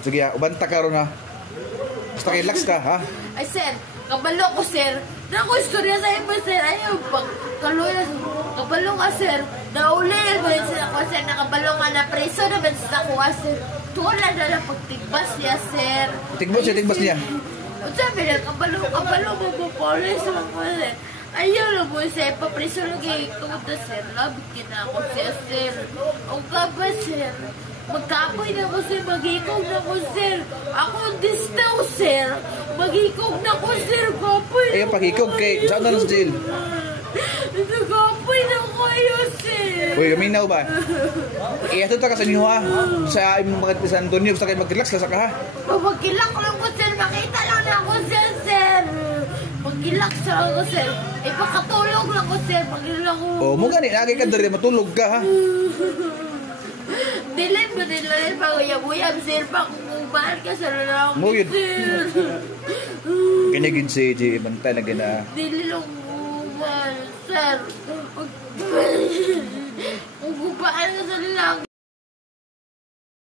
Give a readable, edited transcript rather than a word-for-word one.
Sige, ubanta ka ron ha. Basta relax ka, ha? Ay, sir, kabalo ko, sir. Naku, istorya sa iba, sir. Ayaw, kaluya, kabalo ka, sir. Nauli, naman sila ko, sir. Nakabalo nga na preso naman sa kuha, sir. Tulad na lang pagtigbas niya, sir. Tigbas niya. Sabi na, kabalo mo po, polis mo po, sir. Ayaw lang po, sir. Papreso lang kayo ikuta, sir. Labit ka na ako, sir. O ka ba, sir? Magkapoy na ko, sir. Mag-ikog na ko, sir. Ako distaw, sir. Mag-ikog na ko, sir. Kapoy na Ayaw, pag-ikog kay... Saan na lang sa jail? Nagkapoy na kayo, sir. Uy, gaminaw ba? Iyato ta ka sa inyo, ha? Sa imong mga San Antonio, basta kayo mag-relax ka ha? Magkilak lang ko, sir. Makita lang na ako, sir. Magkilak sa ako, sir. Ipakatulog lang ko, sir. Magkilak ko. Oh, mo gani, lagi ka dali, matulog ka, ha? Dilin mo, pag-uyab-uyab, sir. Pag-umahal ka sa lalaki, Mo yun. sir. Kinigin si J. Bantay na gina. Dilin lang umahal, sir.